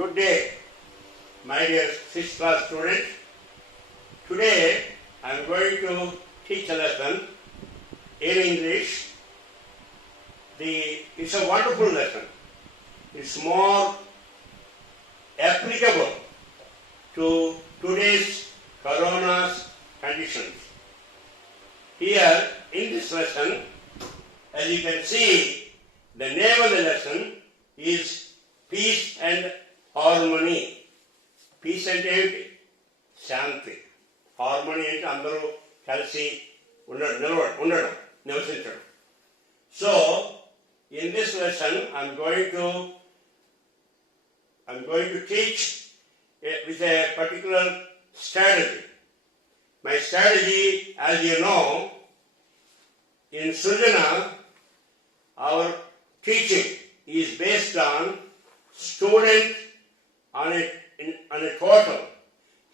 Good day, my dear 6th class students. Today I am going to teach a lesson in English. It's a wonderful lesson. It's more applicable to today's corona's conditions. Here in this lesson, as you can see, the name of the lesson is Peace and Harmony. Peace and ఏంటి? శాంతి. Harmony అంటే అందరూ కలిసి ఉండడం, నివసించడం. So, in this lesson, I'm going to teach with a particular strategy. My strategy, as you know, in SRUJANA, our teaching is based on student on a total.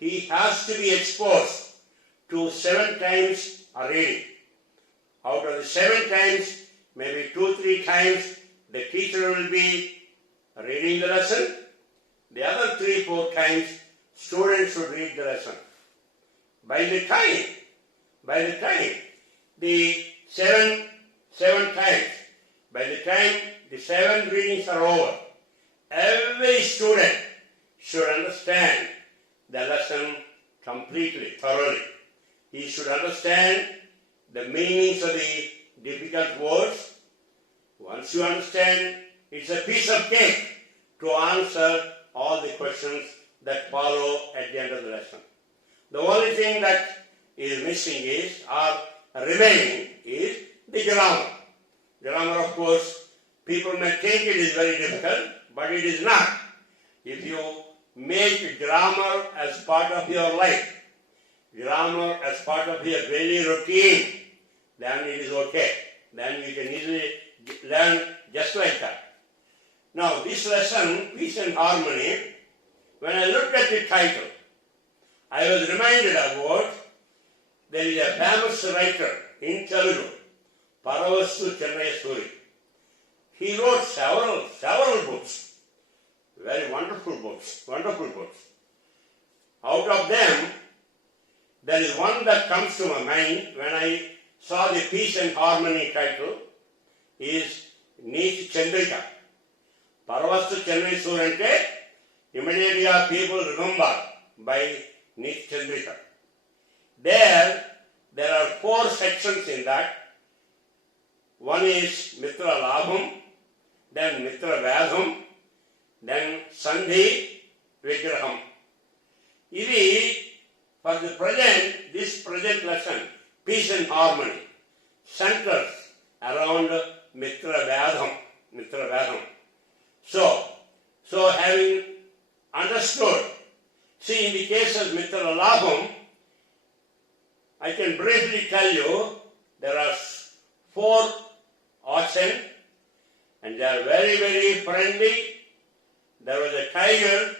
He has to be exposed to 7 times a reading. Out of the 7 times, maybe 2-3 times, the teacher will be reading the lesson. The other 3-4 times, students should read the lesson. By the time the 7 times, by the time the 7 readings are over, every student should understand the lesson completely, thoroughly. He should understand the meanings of the difficult words. Once you understand, it's a piece of cake to answer all the questions that follow at the end of the lesson. The only thing that is missing or remaining is the grammar. Grammar, of course, people may think it is very difficult, but it is not. If you make grammar as part of your life, grammar as part of your daily routine, then it is okay. Then you can easily learn just like that. Now, this lesson, Peace and Harmony, when I looked at the title, I was reminded about there is a famous writer in Telugu, Paravastu Chennai. He wrote several books, very wonderful books. Out of them, there is one that comes to my mind when I saw the Peace and Harmony title is Neeti Chandrika. Paravastu Chennai Surante, immediately people remember by Neeti Chandrika. There are 4 sections in that. One is Mitra Labham, then Mitra Vyadham, then Sandhi Vigraham. For the present, this present lesson, Peace and Harmony, centers around Mitra Vyadham. So having understood, see, in the case of Mitra Labham, I can briefly tell you there are 4 oxen, and they are very, very friendly. There was a tiger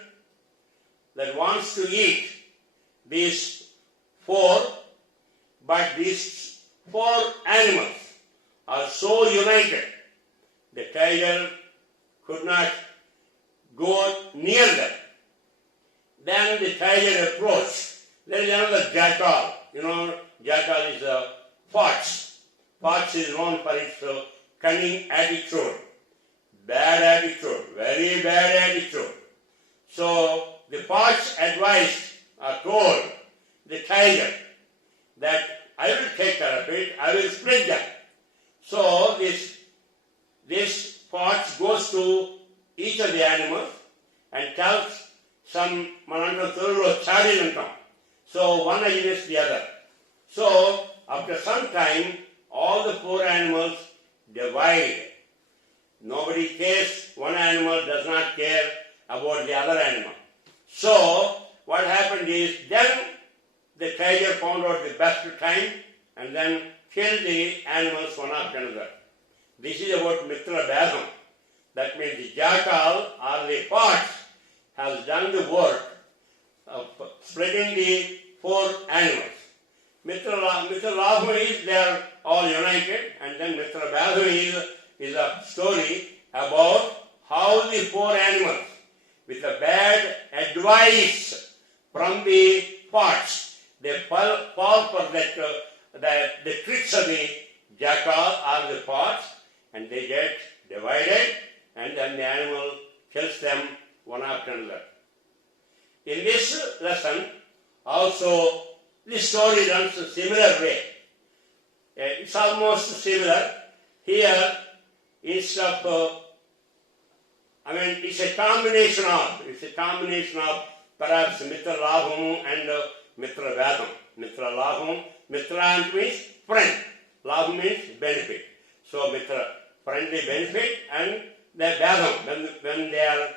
that wants to eat these 4, but these 4 animals are so united, the tiger could not go near them. Then the tiger approached. There is another jackal. Jackal is a fox. Fox is known for its cunning attitude, bad attitude, very bad attitude. So the fox advised or told the tiger that I will take care of it, I will split them. So this fox goes to each of the animals and tells some so one against the other. So after some time, all the 4 animals divide. Nobody cares, one animal does not care about the other animal. So, what happened is, then the tiger found out the best time and then killed the animals one after another. This is about Mitra Vyadham. That means the jackal or the fox has done the work of splitting the 4 animals. Mitra Labham is they are all united, and then Mitra Vyadham is a story about how the 4 animals with a bad jackal are the parts and they get divided and then the animal kills them one after another. In this lesson, also this story runs a similar way. It's almost similar. Here, instead of, it's a combination of perhaps Mitra Laham and Mitra Vadam. Mitra Laham, Mitra means friend. Laham means benefit. So Mitra, friendly benefit, and the Vadam, when they are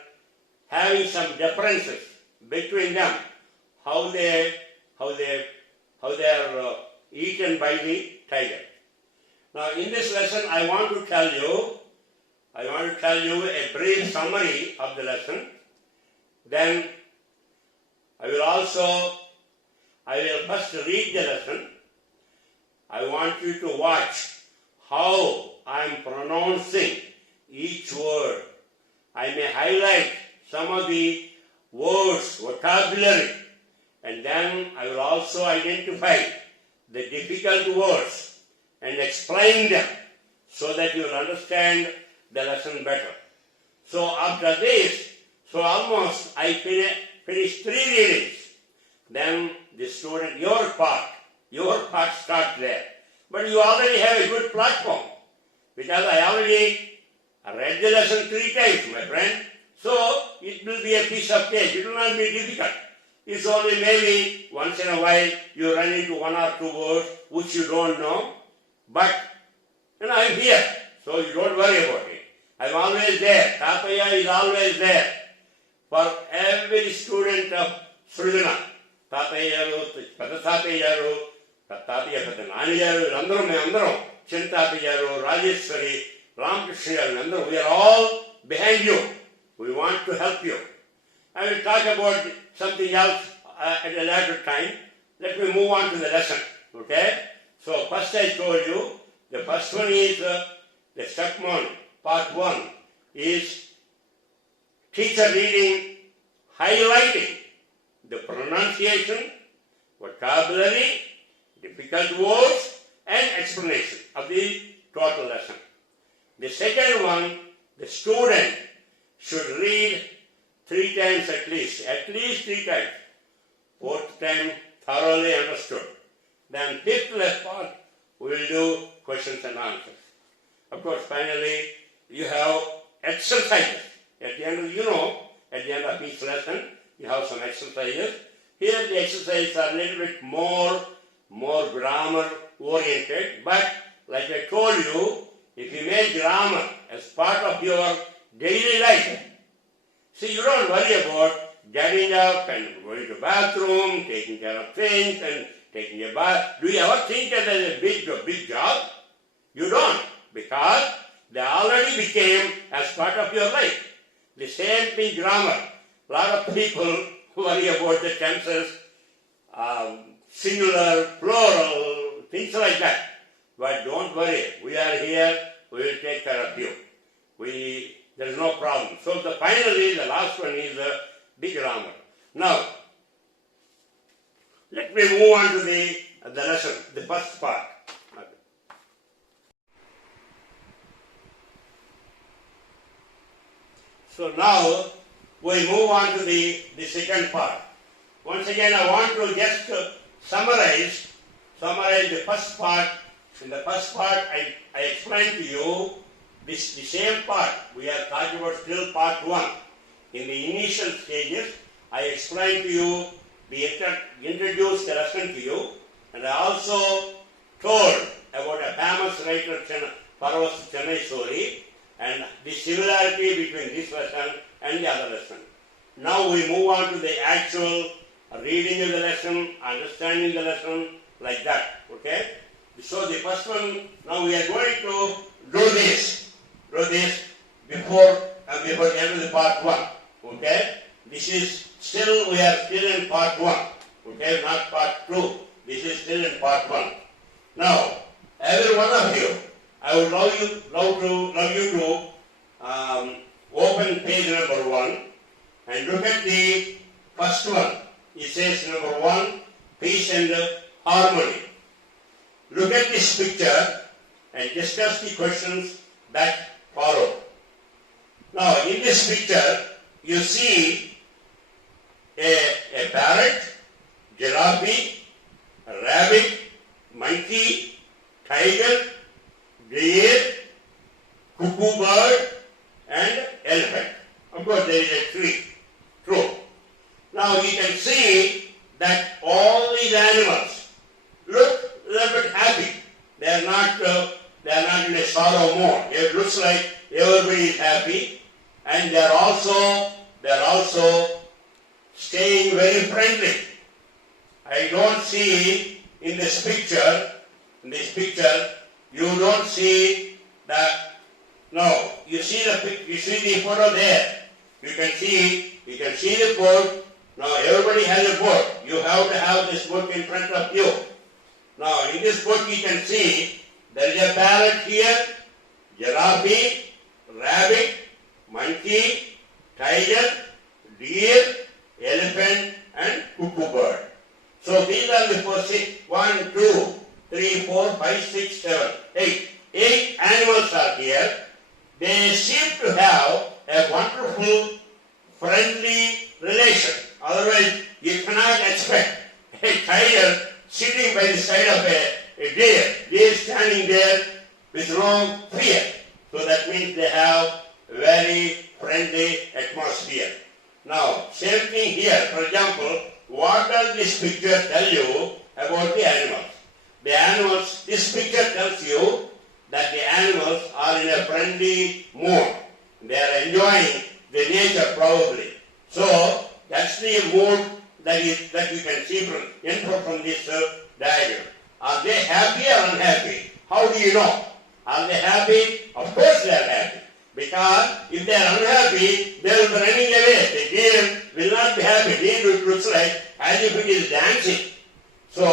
having some differences between them, how they are eaten by the tiger. Now in this lesson I want to tell you a brief summary of the lesson. Then I will first read the lesson. I want you to watch how I am pronouncing each word. I may highlight some of the words, vocabulary, and then I will also identify the difficult words and explain them so that you will understand the lesson better. So after this, almost I finish 3 readings. Then the student, your part starts there. But you already have a good platform because I already read the lesson 3 times, my friend. So it will be a piece of cake. It will not be difficult. It's only maybe once in a while you run into 1 or 2 words which you don't know. But I'm here, so you don't worry about it. I'm always there. Tataya is always there for every student of SRUJANA. Tataya garu, Padathataya garu, Tataya Padanani garu, Andaram, Chintataya garu, Rajeshwari, Ramkrishna garu, we are all behind you. We want to help you. I will talk about something else at a later time. Let me move on to the lesson. Okay? So first I told you, the first one is the segment, part 1, is teacher reading, highlighting the pronunciation, vocabulary, difficult words, and explanation of the total lesson. The second one, the student should read 3 times at least 3 times. 4th time, thoroughly understood. Then 5th part, we will do questions and answers. Of course, finally, you have exercises. At the end of each lesson, you have some exercises. Here the exercises are a little bit more grammar oriented, but like I told you, if you make grammar as part of your daily life, see, you don't worry about getting up and going to the bathroom, taking care of things and taking a bath. Do you ever think that as a big job? You don't, because they already became as part of your life. The same thing grammar. A lot of people worry about the tenses, singular, plural, things like that. But don't worry, we are here, we will take care of you. There is no problem. So finally, the last one is the grammar. Now, let me move on to the lesson, the first part. Okay. So now, we move on to the second part. Once again, I want to just summarize the first part. In the first part, I explained to you the same part. We are talking about still part 1. In the initial stages, I explained to you, introduced the lesson to you, and I also told about a famous writer, Paravas Chennai story, and the similarity between this lesson and the other lesson. Now we move on to the actual reading of the lesson, understanding the lesson, like that. Okay? So the first one, now we are going to do this before the end of the part 1. Okay? We are still in part 1. Okay? Not part 2. This is still in part 1. Now, every one of you, I would love you to open page number 1 and look at the first one. It says number 1, peace and harmony. Look at this picture. and discuss the questions that follow. Now, in this picture, you see a parrot, giraffe, a rabbit, monkey, tiger, deer, cuckoo bird, and elephant. Of course, there is a tree. True. Now, you can see that all these animals look a little bit happy. They are not in a sorrow mode. It looks like everybody is happy, and they are also staying very friendly. I don't see in this picture, you don't see that. No, you see the photo there. You can see the board. Now everybody has a board. You have to have this book in front of you. Now in this book you can see there is a parrot here, giraffe, rabbit, monkey, tiger, deer, elephant, and cuckoo bird. So these are the first 1, 2, 3, 4, 5, 6, 7, 8. 8 animals are here. They seem to have a wonderful, friendly relation. Otherwise, you cannot expect a tiger sitting by the side of a deer. Deer standing there with no fear. So that means they have a very friendly atmosphere. Now, same thing here. For example, what does this picture tell you about the animals? The animals, this picture tells you that the animals are in a friendly mood. They are enjoying the nature probably. So, that's the mood that you can see from this diagram. Are they happy or unhappy? How do you know? Are they happy? Of course they are happy. Because if they are unhappy, they will be running away. The deer will not be happy. Deer looks like as if it is dancing. So,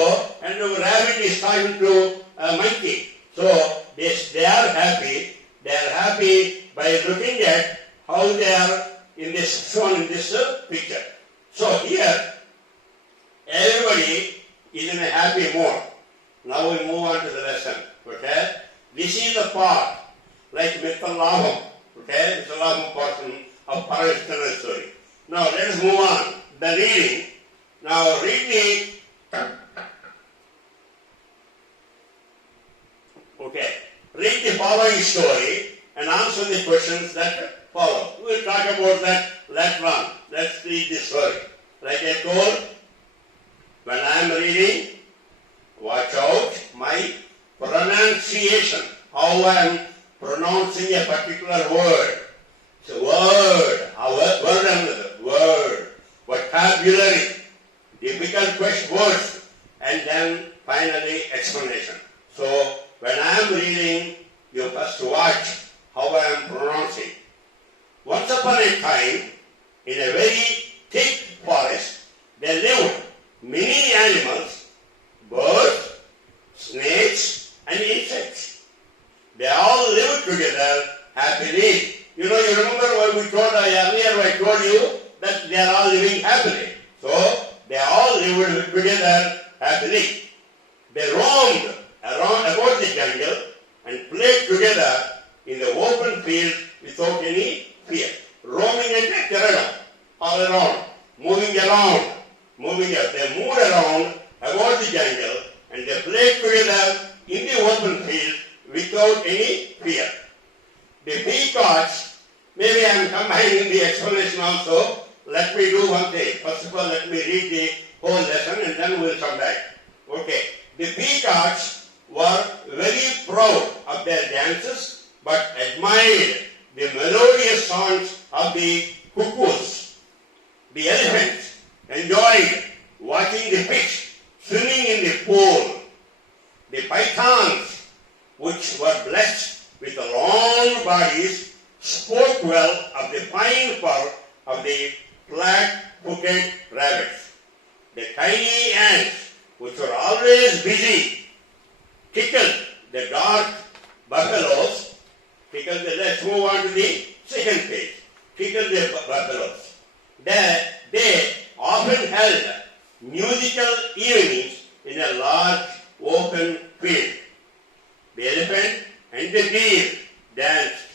and the rabbit is talking to a monkey. So, they are happy. They are happy by looking at how they are shown in this picture. So here, everybody is in a happy mood. Now we move on to the lesson. Okay? This is the part, like Mr. Laham. Okay? Mr. Laham portion of Correspondent story. Now let us move on. The reading. Now read the following story and answer the questions that follow. We will talk about that later on. Let's read the story. Like I told, when I am reading, watch out my pronunciation. How I am pronouncing a particular word. So word, vocabulary, difficult words, and then finally explanation. So when I am reading, you first watch how I am pronouncing. Once upon a time, in a very thick forest, there lived many animals, birds, snakes, and insects. They all lived together happily. You remember what we told earlier, I told you that they are all living happily. So, they all lived together happily. They roamed around about the jungle and played together in the open field without any fear. Roaming and tiradam, all around, moving around. They moved around about the jungle and they played together in the open field without any fear. The peacocks, maybe I am combining the explanation also. Let me do one thing. First of all, let me read the whole lesson and then we will come back. Okay. The peacocks were very proud of their dances but admired the melodious songs of the cuckoos. The elephants enjoyed watching the fish swimming in the pool. The pythons, which were blessed with long bodies, spoke well of the fine fur of the flat-footed rabbits. The tiny ants, which were always busy, tickled the dark buffaloes. Let's move on to the second page. Tickled the buffaloes. They often held musical evenings in a large open field. The elephant and the deer danced.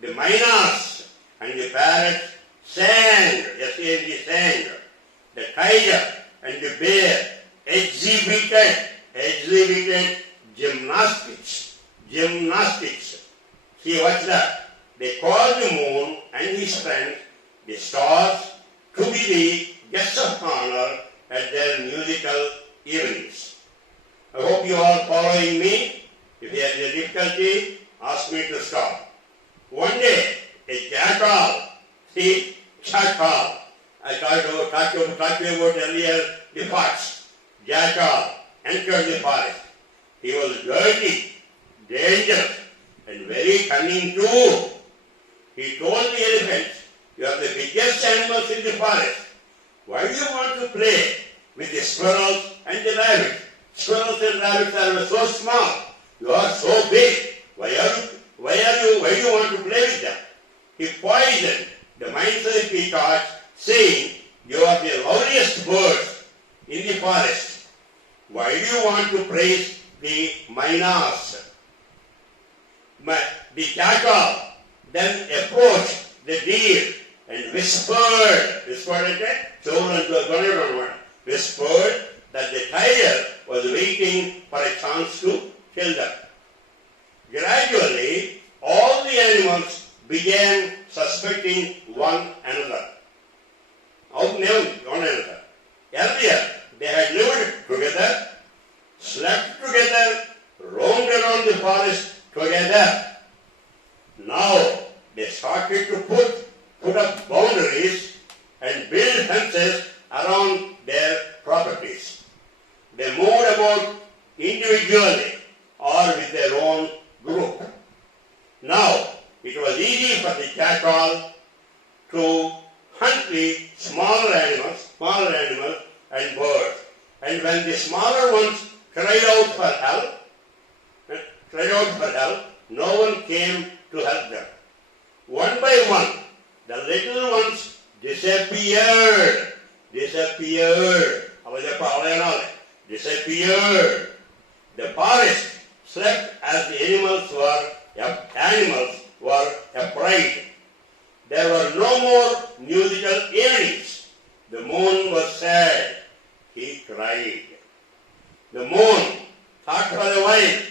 The mynas and the parrots sang, S-A-N-G, sang. The tiger and the bear exhibited gymnastics. See, what's that? They called the moon and his friends, the stars, to be the guests of honor at their musical evenings. I hope you are following me. If you have a difficulty, ask me to stop. One day, a jackal, I talked about earlier the fox. Jackal entered the forest. He was dirty, dangerous, and very cunning too. He told the elephants, "You are the biggest animals in the forest. Why do you want to play with the squirrels and the rabbits? Squirrels and rabbits are so small. You are so big. Why do you want to play with them?" He poisoned the minds of the peacocks, saying, "You are the loveliest birds in the forest. Why do you want to praise the mynas?" The jackal then approached the deer and whispered that the tiger was waiting for a chance to kill them. Gradually, all the animals began suspecting one another. Earlier, they had lived together, slept together, roamed around the forest together. Now, they started to put up boundaries and build fences around their properties. They moved about individually or with their own group. Now, it was easy for the jackal to hunt the smaller animals and birds. And when the smaller ones cried out for help, no one came to help them. One by one, the little ones disappeared. The forest slept as the animals were afraid. There were no more musical evenings. The moon was sad. He cried. The moon thought for a while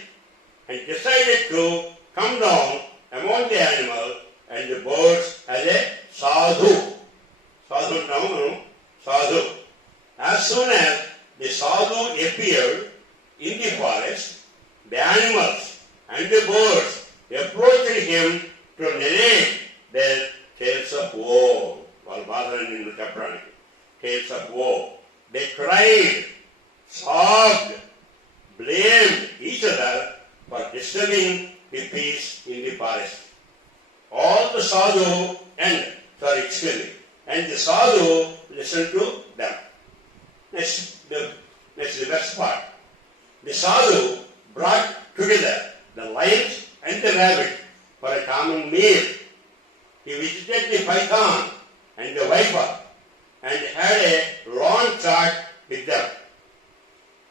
and decided to come down among the animals and the birds as a sadhu. Sadhu. As soon as the sadhu appeared in the forest, the animals and the birds approached him to narrate their tales of woe. Tales of woe. They cried, sobbed, blamed each other for disturbing the peace in the forest. All the sadhu and the sadhu listened to them. Next, the best part. The sadhu brought together the lions and the rabbit for a common meal. He visited the python and the viper and had a long chat with them.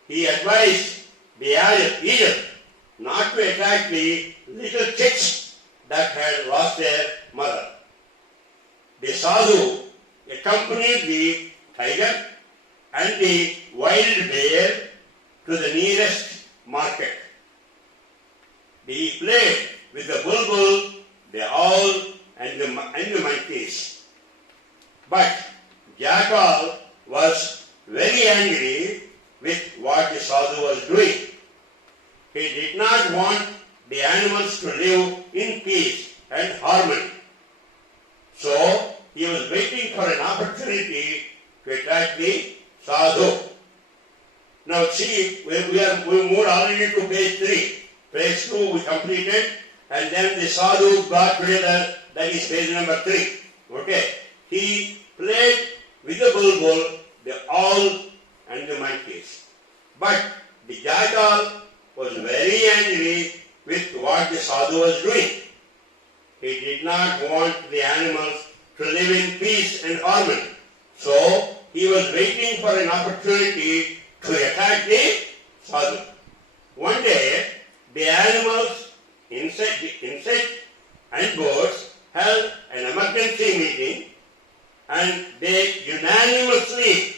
He advised the eagle not to attack the little chicks that had lost their mother. The sadhu accompanied the tiger and the wild bear to the nearest market. He played with the bulbul, the owl, and the monkeys. But jackal was very angry with what the sadhu was doing. He did not want the animals to live in peace and harmony. So he was waiting for an opportunity to attack the sadhu. Now see, we moved already to page 3. Page 2 we completed, and then the sadhu brought together, that is page number 3. Okay. He played with the bulbul, the owl, and the monkeys. But the jackal was very angry with what the sadhu was doing. He did not want the animals to live in peace and harmony. So he was waiting for an opportunity to attack the sadhu. One day, the animals in insect and birds held an emergency meeting, and they unanimously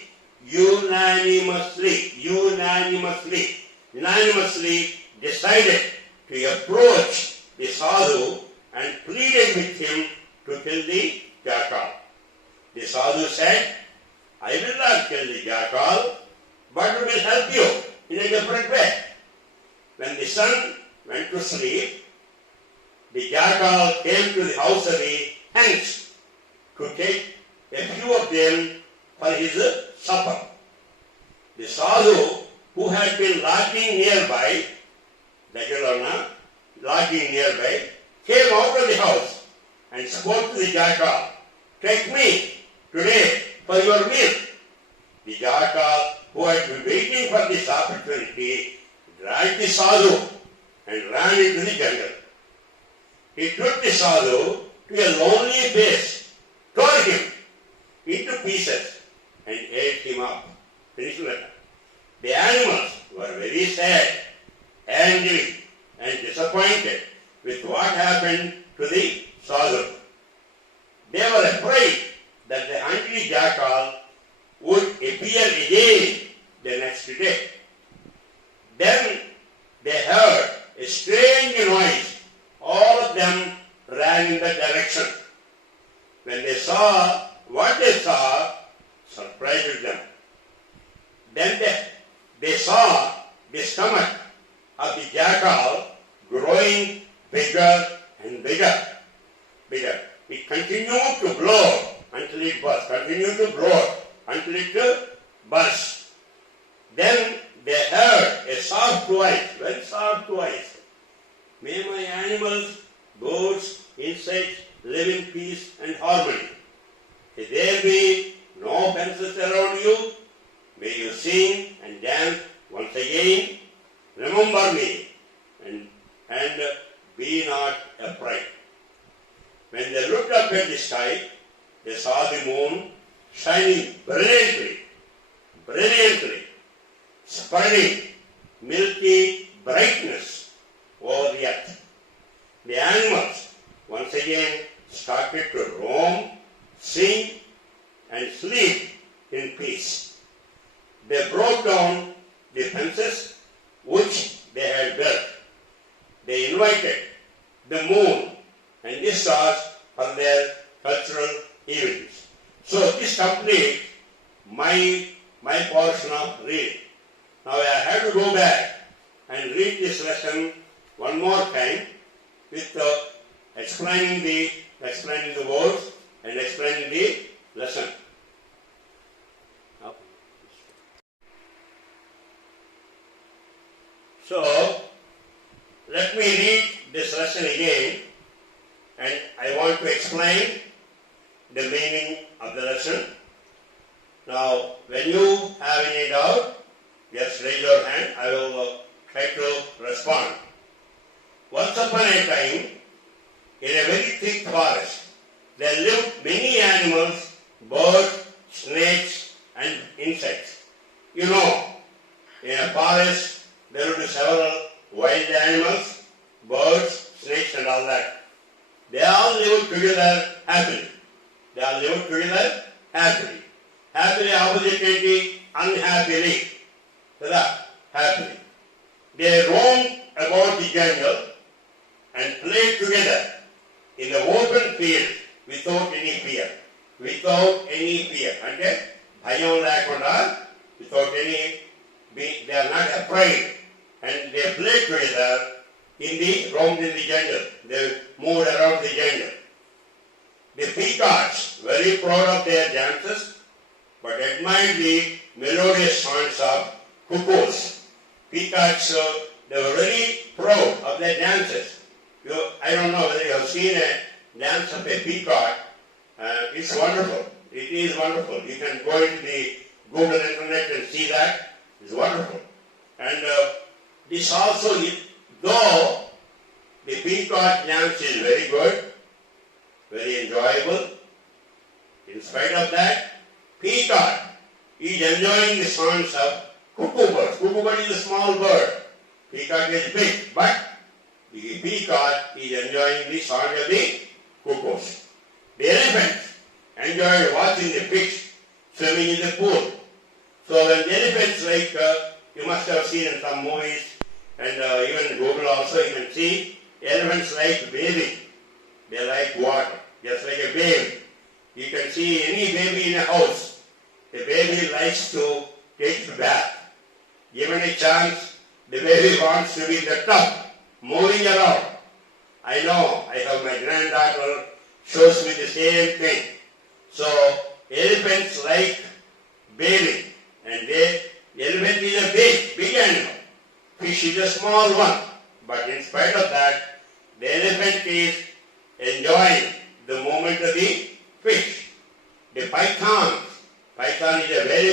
decided to approach the sadhu and pleaded with him to kill the jackal. The sadhu said, I will not kill the jackal, but will help you in a different way. When the son went to sleep, the jackal came to the house of the hens to take a few of them for his supper. The sadhu, who had been lodging nearby, came out of the house and spoke to the jackal, take me today for your meal. The jackal, who had been waiting for this opportunity, dragged the sadhu and ran into the jungle. He took the sadhu to a lonely place, tore him into pieces, and ate him up. Finished letter. The animals were very sad, angry, and disappointed with what happened to the sadhu. They were afraid that the hungry jackal would appear again the next day. Then they heard a strange noise. All of them ran in that direction. When they saw what they saw, surprised them. Then they saw the stomach of the jackal growing bigger and bigger. It continued to blow until it burst. Then they heard a soft voice, very soft voice. May my animals, birds, insects live in peace and harmony. May there be no fences around you. May you sing and dance once again. Remember me and be not afraid. When they looked up at the sky, they saw the moon shining brilliantly, spreading milky brightness over the earth. The animals once again started to roam, sing, and sleep in peace. They broke down the fences which they had built. They invited the moon and the stars for their cultural events. So this completes my portion of reading. Now I have to go back and read this lesson one more time with explaining the words and explaining the lesson. So let me read this lesson again, and I want to explain the meaning of the lesson. Now, when you have any doubt, just raise your hand. I will try to respond. Once upon a time, in a very thick forest, there lived many animals, birds, snakes, and insects. You know, in a forest, there will be several wild animals, birds, snakes, and all that. They all live together happily. Happily opposite unhappily. Happily. They roam about the jungle and play together in the open field without any fear. Okay? Bhayam lekunda, without any, they are not afraid. And they play together roamed in the jungle. They moved around the jungle. The peacocks, very proud of their dances, but admired the melodious songs of cuckoos. Peacocks, they were very proud of their dances. I don't know whether you have seen a dance of a peacock. It's wonderful. It is wonderful. You can go into the Google internet and see that. It's wonderful. And this also, though the peacock dance is very good, very enjoyable, in spite of that, peacock is enjoying the songs of cuckoo bird. Cuckoo bird is a small bird. Peacock is big, but The peacock is enjoying the song of the cuckoos. The elephant enjoyed watching the fish swimming in the pool. So when the elephants, like you must have seen in some movies, and even Google also, you can see elephants like bathing. They like water, just like a baby. You can see any baby in a house. The baby likes to take a bath. Given a chance, the baby wants to be in the tub, moving around. I know, I have my granddaughter, shows me the same thing. So, elephants like bathing, and the elephant is a big animal. Fish is a small one. But in spite of that, the elephant is enjoying the movement of the fish. The python is a very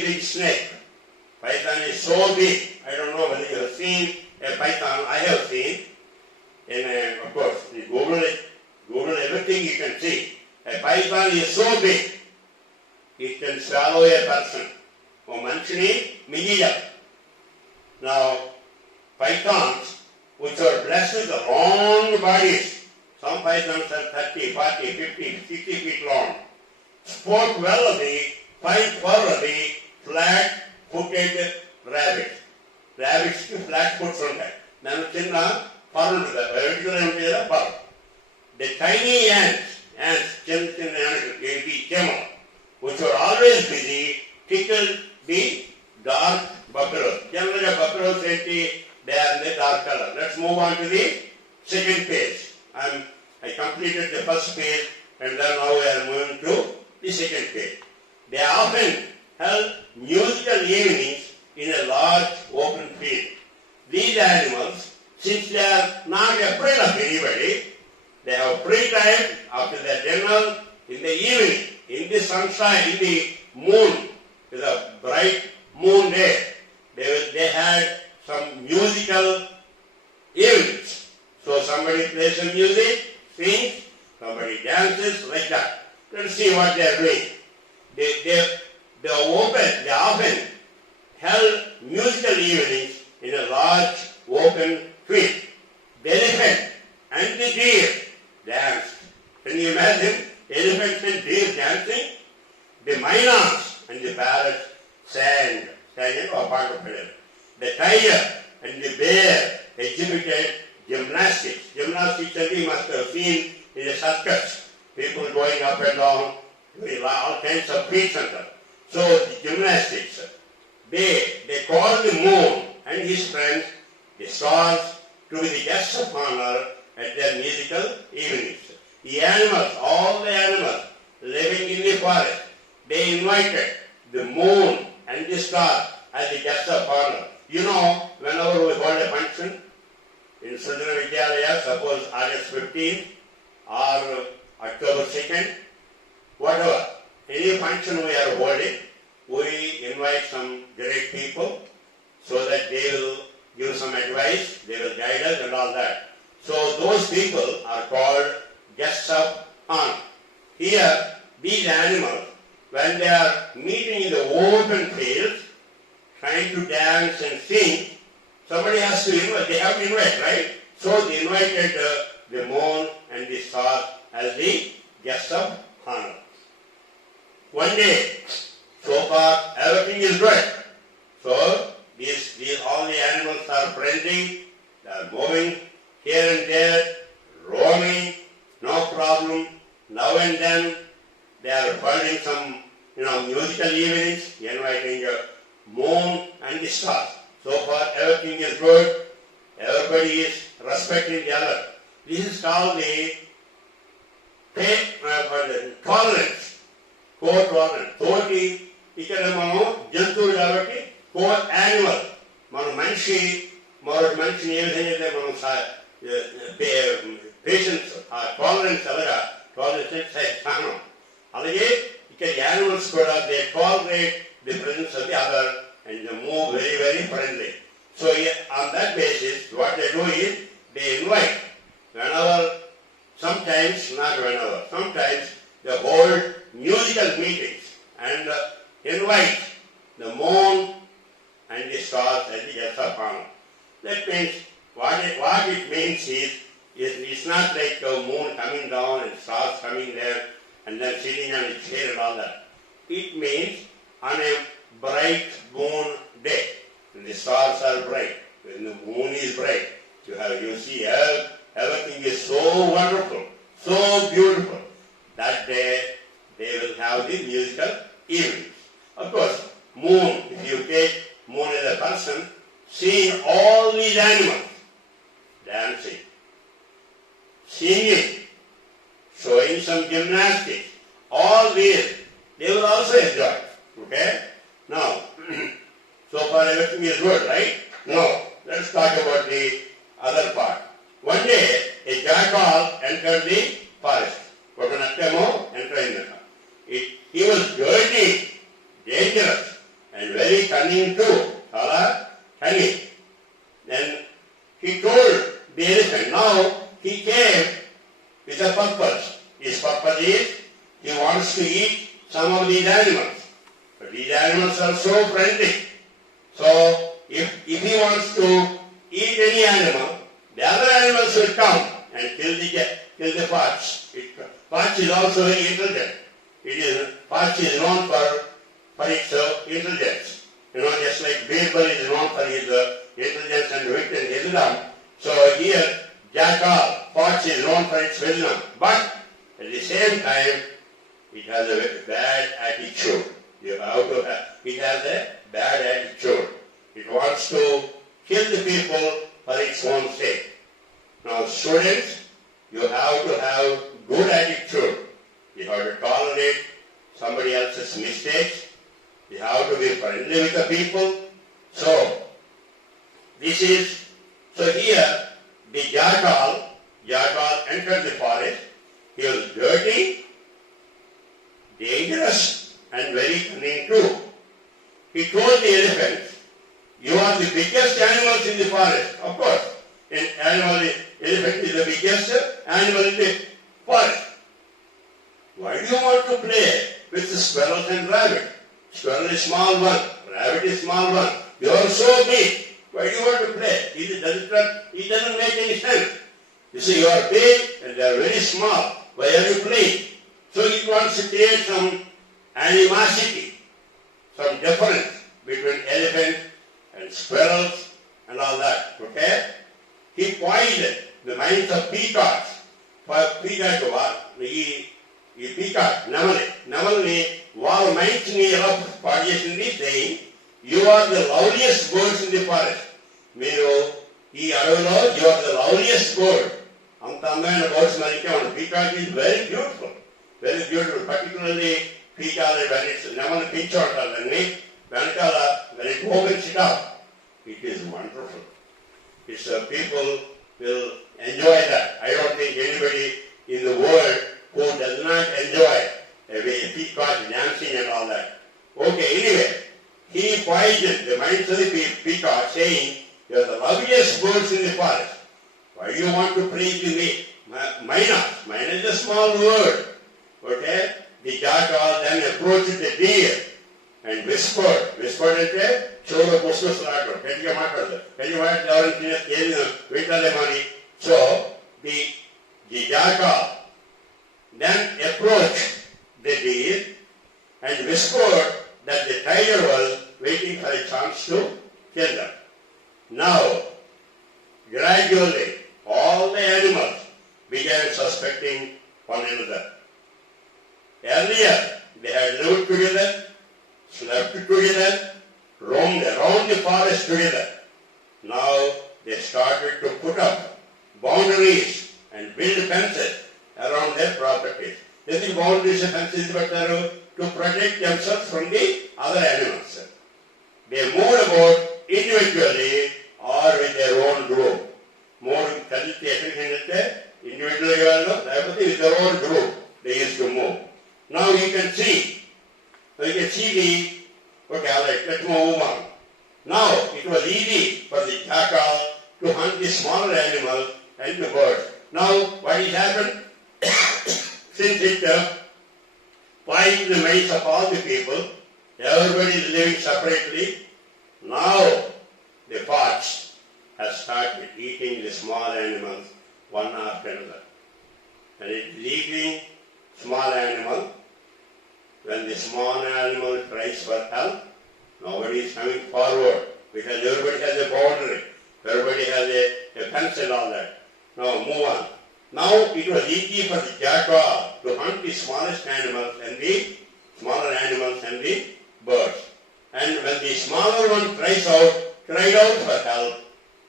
big snake. Python is so big. I don't know whether you have seen a python. I have seen. And of course, you Google everything you can see. A python is so big, it can swallow a person. Now, pythons, which are blessed with long bodies, some pythons are 30, 40, 50, 60 feet long, sport well of the fine fur of the flat-footed rabbit. Rabbits flat foots ఉంటాయి. దాని చిన్న for ఉంటుంది. Regular ఉంటుంది కదా for. The tiny ants, చిన్న camel, which were always busy, tickled the dark buffaloes. Generally, buffaloes they are in the dark color. Let's move on to the second page. I completed the first page, and then now we are moving to the second page. They often held musical evenings in a large open field. These animals, since they are not afraid of anybody, they have free time after their dinner in the evening, in the sunshine, in the moon, with a bright moon day. They had some musical evenings. So somebody plays some music, sings, somebody dances, like that. Let's see what they are doing. They often held musical evenings in a large open field. The elephant and the deer danced. Can you imagine elephants and deer dancing? The mynas and the parrots sang a part of it. The tiger and the bear exhibited gymnastics. Gymnastics that you must have seen in a circus. People going up and down, doing all kinds of feats and stuff. So the gymnastics, they called the moon and his friends, the stars, to be the guests of honor at their musical evenings. The animals, all the animals living in the forest, they invited the moon and the stars as the guests of honor. You know, whenever we hold a function in SRUJANA Vidyalaya, suppose August 15th or October 2nd, whatever, any function we are holding, we invite some great people so that they will give some advice, they will guide us and all that. So those people are called guests of honor. Here, these animals, when they are meeting in the open fields, trying to dance and sing, somebody has to invite, they have to invite, right? So they invited the moon and the stars as the guests of honor. One day, so far everything is good. So all the animals are friendly, they are moving here and there, roaming, no problem. Now and then they are holding some musical evenings, inviting the moon and the stars. So far everything is good. Everybody is respecting the other. This is called the tolerance. Co-tolerance. తోటి ఇక్కడ మనం జంతువులు కాబట్టి co-animal. మన మనిషి మరొక మనిషిని ఏ విధంగా అయితే మనం పేషెన్స్ టాలరెన్స్ అలాగా టాలరెన్స్ సహనం. అలాగే ఇక్కడ యానిమల్స్ కూడా they tolerate the presence of the other and they move very, very friendly. So on that basis, what they do is they invite sometimes they hold musical meetings and invite the moon and the stars as the guests of honor. That means what means it's not like the moon coming down and stars coming there and then sitting on a chair and all that. It means on a bright moon day, when the stars are bright, when the moon is bright, you see everything is so wonderful, so beautiful. That day they will have the musical evenings. Of course, moon, if you take moon as a person, seeing all these animals dancing, singing, showing some gymnastics, all these, they will also enjoy. Okay? Now, so far everything is good, right? Now, let's talk about the other part. One day, a jackal entered the forest. He was dirty, dangerous, and very cunning too. Cunning. Then he told the elephant, now he came with a purpose. His purpose is he wants to eat some of these animals. But these animals are so friendly. So if he wants to eat any animal, the other animals will come and kill the fox. Fox is also very intelligent. Fox is known for its intelligence. Just like Birbal is known for his intelligence and wit and wisdom. So here, jackal, fox is known for its wisdom. But at the same time, it has a very bad attitude. It has a bad attitude. It wants to kill the people for its own sake. Now, students, you have to have good attitude. You have to tolerate somebody else's mistakes. You have to be friendly with the people. So here, the jackal entered the forest. He was dirty, dangerous, and very cunning too. He told the elephants, you are the biggest animals in the forest. Of course, elephant is the biggest animal in the forest. Why do you want to play with the squirrels and rabbit? Squirrel is small one, rabbit is small one. You are so big. Why do you want to play? It doesn't make any sense. You see, you are big and they are very small. Why are you playing? So it wants to create some animosity, some difference between elephants and squirrels and all that. Okay? He poisoned the minds of peacocks. ఈ peacock, నెమలిని వారు minds ని ఎలా పాడు చేసింది saying, you are the loveliest birds in the forest. మీరు ఈ అడవిలో you are the loveliest bird. అంత అందమైన బర్డ్స్ మనకి ఉంది. Peacock is very beautiful, particularly peacock when it's నెమలి పింఛు అంటారు దాన్ని వెనకాల when it opens it up, it is wonderful. It's people will enjoy that. I don't think anybody in the world who does not enjoy a peacock dancing and all that. Okay, anyway, he poisoned the minds of the peacock, saying, you are the loveliest birds in the forest. Why do you want to praise me? Mina is a small word. Okay? The jackal then approached the deer and whispered అంటే చెవులో పుస్తకాలు గట్టిగా మాట్లాడదు ఎవరైనా వింటారేమని. So the jackal then approached the deer and whispered that the tiger was waiting for a chance to kill them. Now, gradually, all the animals began suspecting one another. Earlier, they had lived together, slept together, roamed around the forest together. Now, they started to put up boundaries and build fences around their properties. They think boundaries and fences to protect themselves from the other animals. They moved about individually or with their own group. More individually with their own group, they used to move. Now you can see okay, all right, let's move on. Now it was easy for the jackal to hunt the smaller animals and the birds. Now what has happened? Since it poisoned the minds of all the people, everybody is living separately. Now the fox has started eating the small animals one after another. And it is eating small animal. When the small animal cries for help, nobody is coming forward because everybody has a boundary. Everybody has a fence and all that. Now move on. Now it was easy for the jackal to hunt the smallest animals and the smaller animals and the birds. And when the smaller one cried out for help,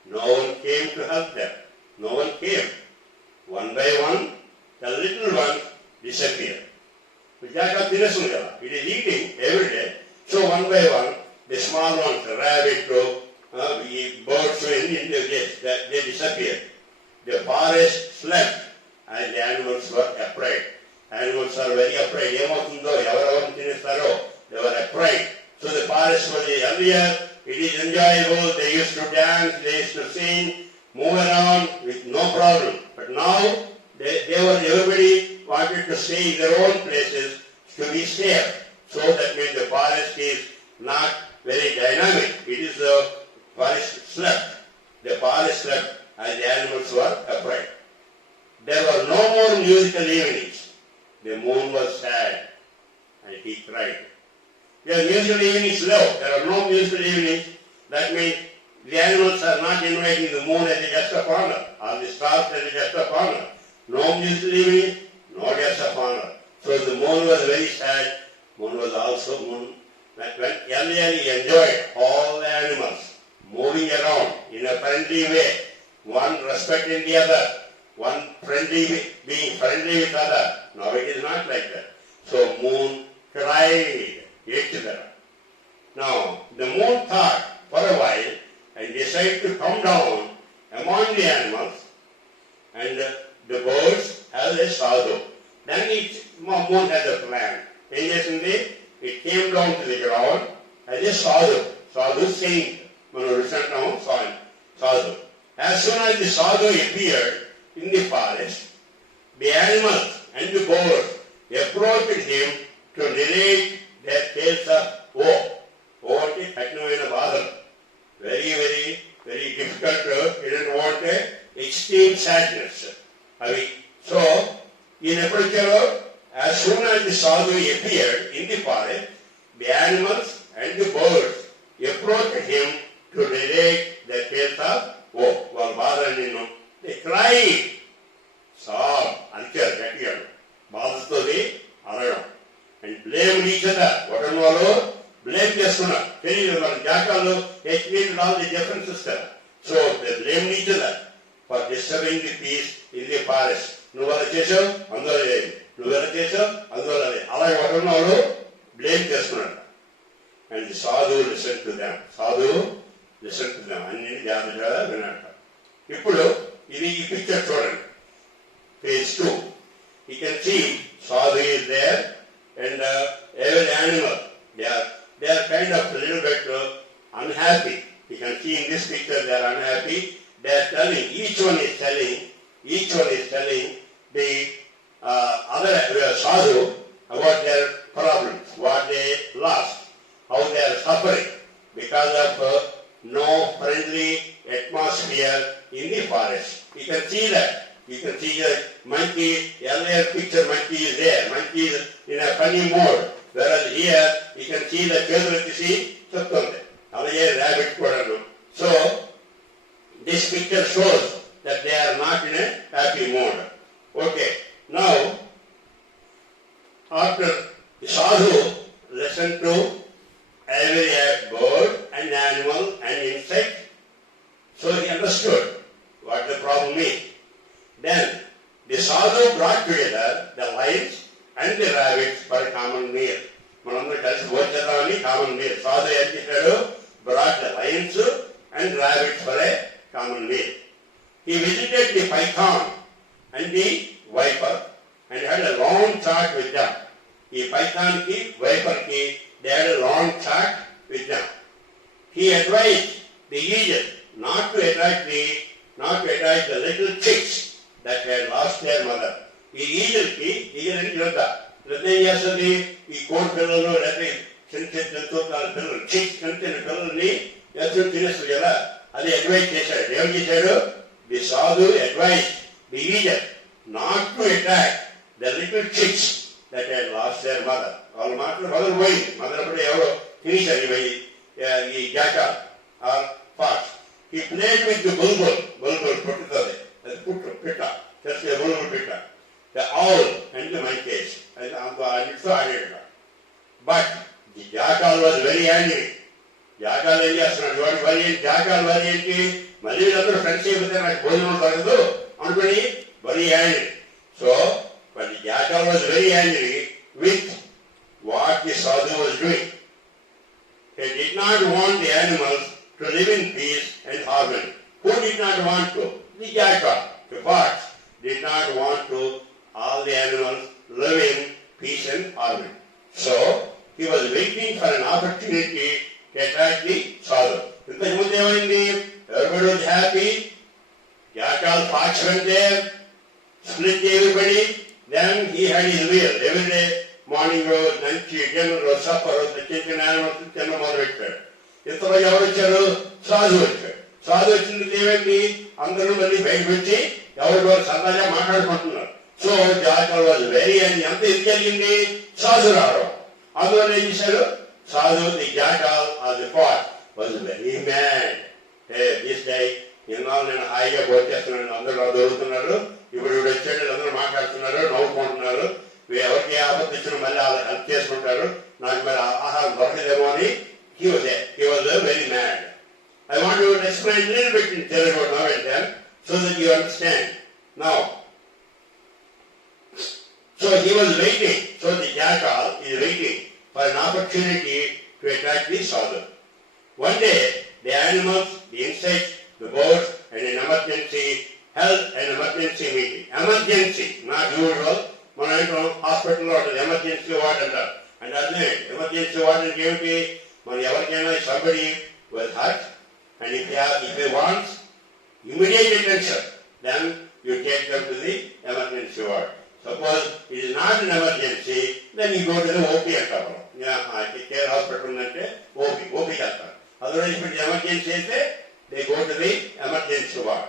no one came to help them. No one came. One by one, the little one disappeared. The jackal it is eating every day. So one by one, the small ones, the rabbit, birds, they disappeared. The forest slept and the animals were afraid. Animals are very afraid. They were afraid. So the forest was earlier, it is enjoyable. They used to dance, they used to sing, move around with no problem. But now, everybody wanted to stay in their own places to be safe. So that means the forest is not very dynamic. It is the forest slept. The forest slept and the animals were afraid. There were no more musical evenings. The moon was sad and he cried. The musical evening is low. There are no musical evenings. That means the animals are not inviting the moon as a guest of honor or the stars as a guest of honor. No musical evening, no guest of honor. So the moon was very sad. Moon was also moon. That when earlier he enjoyed all the animals moving around in a friendly way, one respecting the other, one being friendly with other. Now it is not like that. So moon cried. Now, the moon thought for a while and decided to come down among the animals and the birds as a sadhu. Then moon had a plan. It came down to the ground as a sadhu. Sadhu saint. Sadhu. As soon as the sadhu appeared in the forest, the animals and the birds approached him to narrate their tales of woe. What is TECHNO in a bother? Very, very, very difficult. He didn't want extreme sadness. So, in a particular, as soon as the sadhu appeared in the forest, the animals and the birds approached him to narrate their tales of woe. They cried, sobbed, and blamed each other. What and all? Blamed Yasuna. Jakalu explained all the differences there. So they blamed each other for disturbing the peace in the forest. Nuvara Chesam, Andole. Nuvara Chesam, Andole. Alai what and all? Blamed Yasuna. And the sadhu listened to them. Sadhu listened to them. Ippudu, this picture children. Page 2. You can see sadhu is there and every animal. They are kind of a little bit unhappy. You can see in this picture they are unhappy. They are telling, each one is telling the other sadhu about their problems, what they lost, how they are suffering because of no friendly atmosphere in the forest. You can see that. You can see the monkey, earlier picture monkey is there. Monkey is in a funny mode. Whereas here, you can see the children, rabbit. So, this picture shows that they are not in a happy mode. Okay, now, after the sadhu listened to every bird and animal and insect, so he understood what the problem is. Then the sadhu brought together the lions and the rabbits for a common meal. Common meal. Sadhu brought the lions and rabbits for a common meal. He visited the python and the viper and had a long chat with them. The python ki, viper ki, they had a long chat with them. He advised the eagle not to attack the little chicks that had lost their mother. The eagle and Kirata. He caught chicks the sadhu advised the eagle, not to attack the little chicks that had lost their mother. All mother going, mother finish anyway, he jackal or fox. He played with the bulbul pitta, just a bulbul pitta, the owl and the monkeys. But the jackal was very angry. Jackal Malay friendship with them at very angry. So, but the jackal was very angry with what the sadhu was doing. He did not want the animals to live in peace and harmony. Who did not want to? The jackal, the fox, did not want to all the animals live in peace and harmony. So, he was waiting for an opportunity to attack the sadhu. Everybody was happy. Jackal, fox went there, split everybody. Then he had his meal. Every day, morning road, lunch, dinner road, supper road, the chicken animals, dinner mother victor. Instead of sadhu victor. Sadhu victor, Andaru Mali bed victor, Yavaru Sadaja Mahar Matuna. So Jackal was very angry. Ante Iskali sadhu raro. Andaru sadhu, the jackal or the fox was very mad. Hey, this day, నేను హాయిగా భోజేస్తున్నాను, అందరూ దొరుకుతున్నారు, ఇప్పుడు వచ్చాడు, అందరూ మాట్లాడుతున్నారు, నవ్వుకుంటున్నారు, ఎవరికి ఆపత్తి ఇచ్చిన మళ్ళీ హెల్ప్ చేసుకుంటారు, నాకు మరి ఆహారం దొరకదేమో అని he was very mad. I want to explain a little bit in Telugu now and then so that you understand. Now, so he was waiting, so the jackal is waiting for an opportunity to attack the sadhu. One day, the animals, the insects, the birds, and an emergency held an emergency meeting. Emergency, not usual. Hospital or emergency ward and that's it. Emergency ward and duty. Somebody was hurt, and if he wants immediate attention, then you take them to the emergency ward. Suppose it is not an emergency, then you go to the OP at all. I take care hospital and OP at all. Otherwise, if it is emergency, they go to the emergency ward.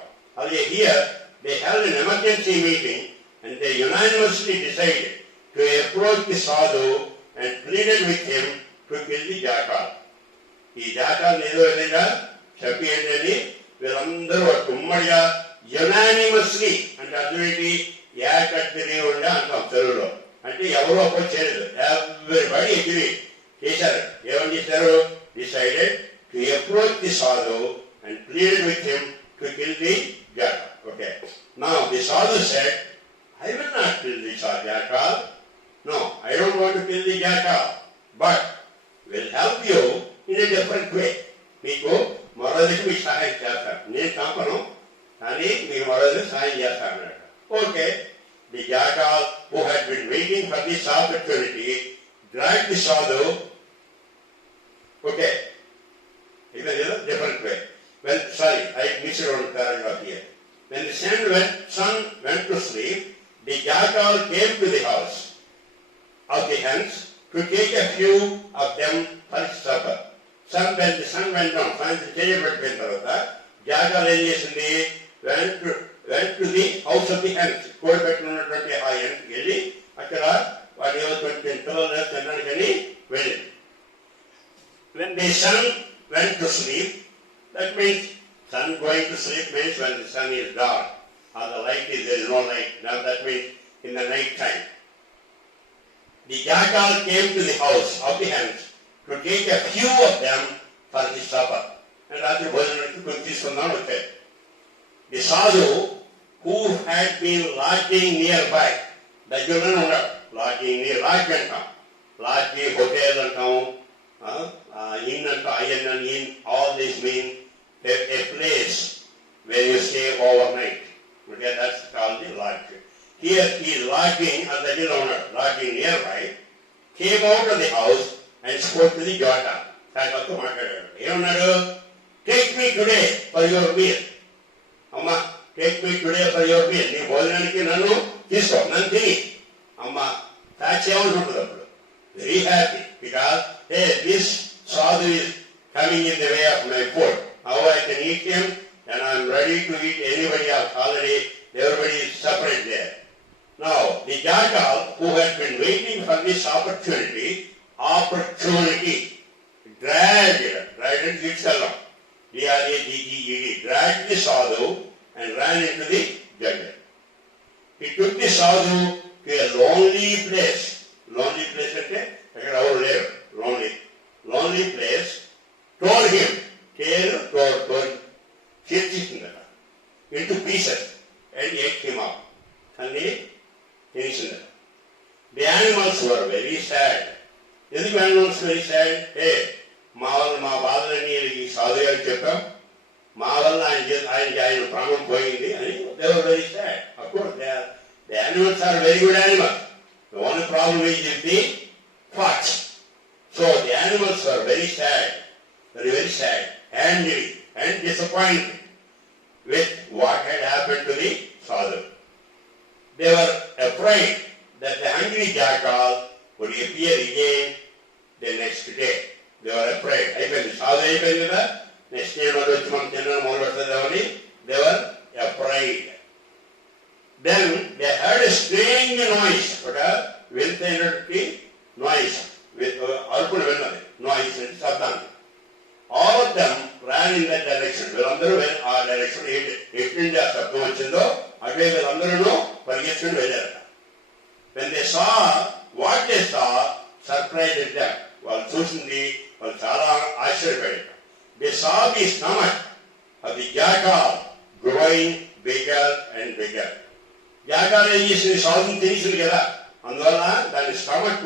Here, they held an emergency meeting and they unanimously decided to approach the sadhu and pleaded with him to kill the jackal. The jackal unanimously and authority everybody agreed. Decided to approach the sadhu and pleaded with him to kill the jackal. Okay. Now the sadhu said, I will not kill the jackal. No, I don't want to kill the jackal, but will help you in a different way. Meeku maradiki sahay chestanu. Nenu kampanu, kani meer maradiki sahay chestanu. Okay. The jackal, who had been waiting for this opportunity, dragged the sadhu. Okay. In a different way. I mixed around the paragraph here. When the sun went to sleep, the jackal came to the house of the hens to take a few of them for supper. When the sun went down, jackal went to the house of the hens. When the sun went to sleep, that means sun going to sleep means when the sun is dark or the light there is no light. Now that means in the night time. The jackal came to the house of the hens to take a few of them for his supper. And the sadhu who had been lodging nearby, the lodging near lodging hotel and town, inn and inn, all this mean a place where you stay overnight. Okay, that's called the lodge. Here he is lodging as the owner, lodging nearby, came out of the house and spoke to the jackal. Take me today for your meal. Amma, take me today for your meal. You bhojananiki nannu isko, nantini. Amma, that's very happy because, hey, this sadhu is coming in the way of my food. How I can eat him, and I am ready to eat anybody else. Already everybody is for this opportunity, dragged and Gitsalam, D-R-A-G-G-E-D, dragged the sadhu and ran into the jungle. He took the sadhu to a lonely place అంటే అక్కడ ఎవరు లేరు, lonely place, tore him, చీల్చేసిందట, into pieces and ate him up. అన్ని తినేసిందట. The animals were very sad. ఎందుకు animals very sad? మా బాధలన్నీ ఈ సాధు గారికి చెప్పాం, మా వల్ల ఆయన ప్రాణం పోయింది అని they were very sad. Of course, the animals are very good animals. The only problem is the fox. So the animals are very sad, very sad, angry and disappointed with what had happened to the sadhu. They were afraid that the hungry jackal would appear again the next day. They were afraid. Next day, they were afraid. Then they heard a strange noise. Noise. Noise and Satan. All of them ran in that direction. Velandaru went our direction. India Sabdam vachindho, ade velandaru parigettunu vellarata. When they saw what they saw, surprised them. వాళ్ళు చూసింది వాళ్ళు చాలా ఆశ్చర్యపోయారు. They saw the stomach of the jackal growing bigger and bigger. జాకాలు ఏం చేసింది, సాధుని తెలిసింది కదా, అందువల్ల దాని స్టమక్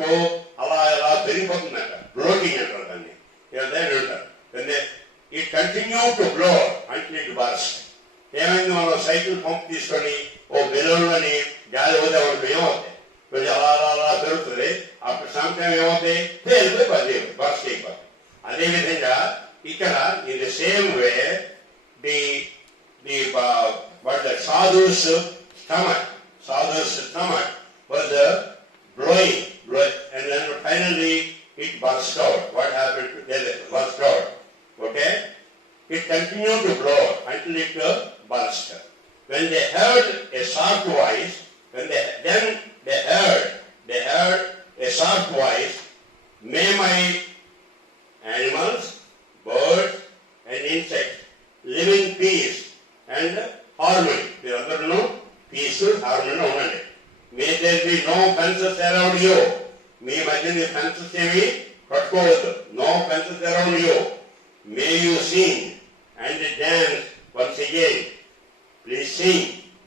అలా పెరిగిపోతుందంట, బ్లోటింగ్ అంటారు దాన్ని, అంటారు. It continued to blow until it burst. ఏమైంది, మనం సైకిల్ పంప్ తీసుకొని ఓ బెలూన్లని గాలి పోతే వాడికి ఏమవుతాయి, కొంచెం అలా పెరుగుతుంది, అప్పుడు సమయం ఏమవుతాయి, పేలిపోయి బర్స్ట్ అయిపోతుంది. అదేవిధంగా ఇక్కడ in the same way the sadhu's stomach was blowing, and then finally it burst out. What happened to it? Burst out. Okay? It continued to blow until it burst. When they heard a soft voice, they heard a soft voice, "May my animals, birds and insects live in peace and harmony." మీరందరూ peace, harmony ఉండండి. May there be no fences around you. మీ మధ్య fences ఏమి కట్టుకోవద్దు. No fences around you. May you sing and dance once again. Please sing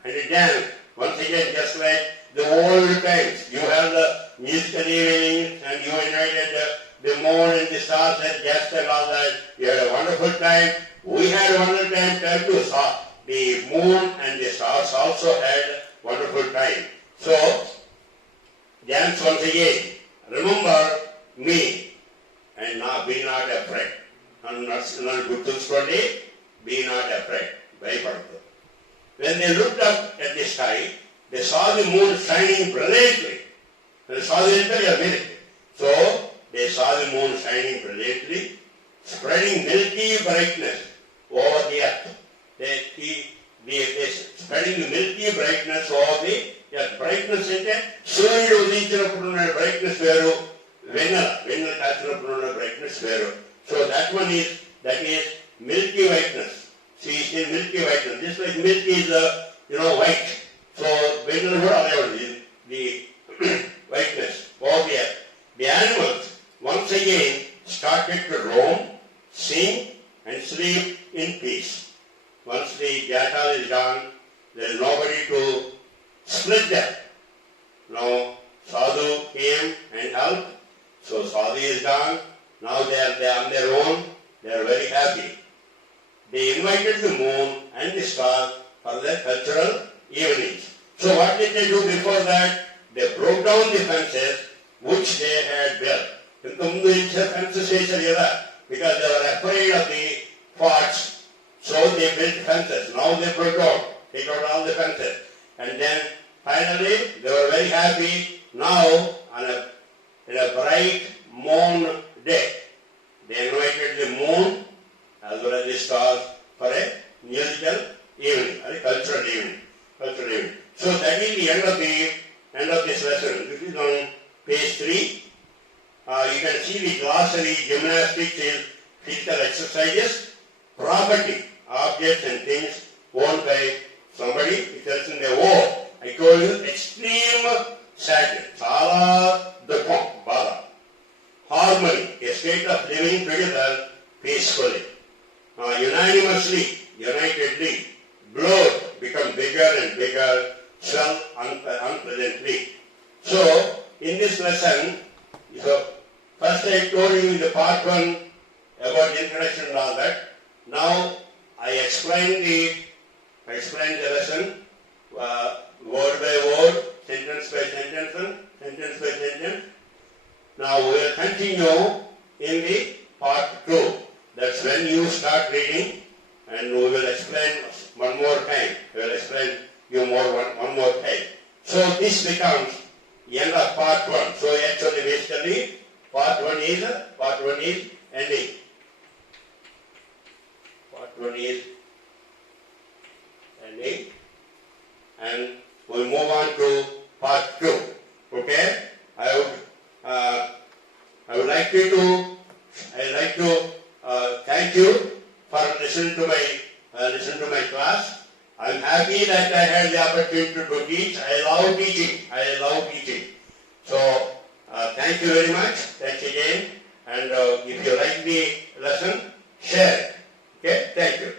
and dance once again, just like the old times. You have the musical evenings and you invited the moon and the stars and guests and all that. You had a wonderful time. We had a wonderful time too. The moon and the stars also had a wonderful time. So, dance once again. Remember me and be not afraid. Nanu gurtunchukondi, be not afraid. Bhayapadaku. When they looked up at the sky, they saw the moon shining brilliantly. They saw the entire minute. So, they saw the moon shining brilliantly, spreading milky brightness over the earth. They spreading the milky brightness over the earth. Brightness అంటే సూర్యుడు ఉదయించినప్పుడు ఉన్న brightness వేరు, వెన్నెల కాచినప్పుడు ఉన్న brightness వేరు. So that is milky whiteness. See, it's milky whiteness. Just like milk is white. So వెన్నెల కూడా అదే ఉంది, the whiteness over the earth. The animals once again started to roam, sing and sleep in peace. Once the jackal is gone, there is nobody to split them. Now sadhu came and helped. So sadhu is gone. Now they are on their own. They are very happy. They invited the moon and the stars for their cultural evenings. So what did they do before that? They broke down the fences which they had built. Fences because they were afraid of the fox. So they built fences. Now they broke out. Take out all the fences. And then finally they were very happy. Now in a bright moon day, they invited the moon as well as the stars for a musical evening, a cultural evening. So that is the end of this lesson. This is on page 3. You can see the glossary, gymnastics is physical exercises, property, objects and things owned by somebody. It tells in the O. I told you extreme sadness, chala dukkham, bada. Harmony, a state of living together peacefully. Unanimously, unitedly, bloat, become bigger and bigger, swell unpleasantly. So, in this lesson, first I told you in the part 1 about introduction and all that. Now, I explained the lesson, word by word, sentence by sentence. Now, we will continue in the part 2. That's when you start reading, and we will explain one more time. We will explain you one more time. So this becomes the end of part 1. So actually, basically, part 1 is ending. Part 1 is ending, and we'll move on to part 2. Okay? I would like to thank you for listening to my class. I'm happy that I had the opportunity to teach. I love teaching. So thank you very much. Thanks again. And if you like the lesson, share it. Okay? Thank you.